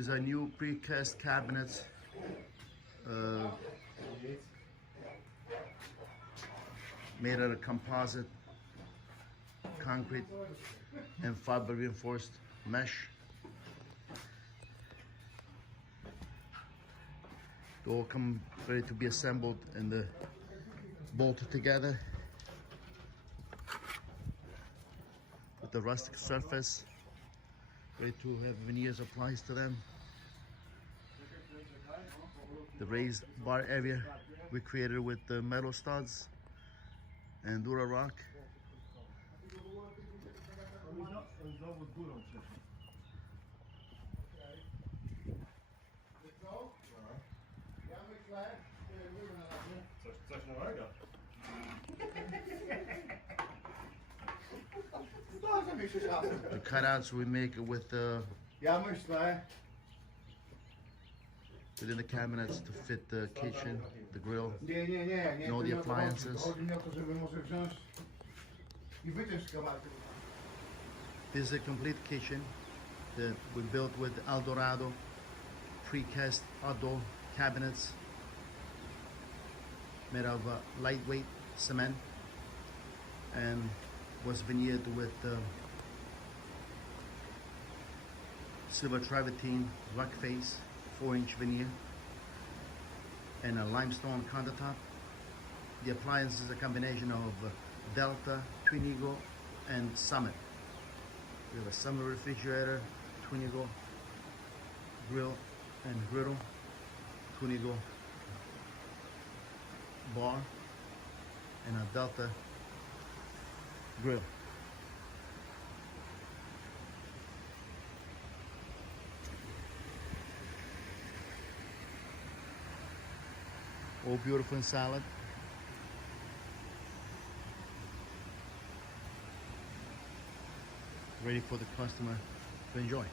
These are new precast cabinets. Made out of composite, concrete, and fiber reinforced mesh. They all come ready to be assembled and bolted together with the rustic surface, ready to have veneers applied to them. The raised bar area we created with the metal studs and Dura rock. Coś nowego. The cutouts we make with within the cabinets to fit the kitchen, the grill, and all the appliances. This is a complete kitchen that we built with Eldorado precast outdoor cabinets made of lightweight cement and was veneered with silver travertine rock face, 4-inch veneer, and a limestone countertop. The appliance is a combination of Delta, Twin Eagle, and Summit. We have a Summit refrigerator, Twin Eagle grill and griddle, Twin Eagle bar, and a Delta grill. All beautiful and solid. Ready for the customer to enjoy.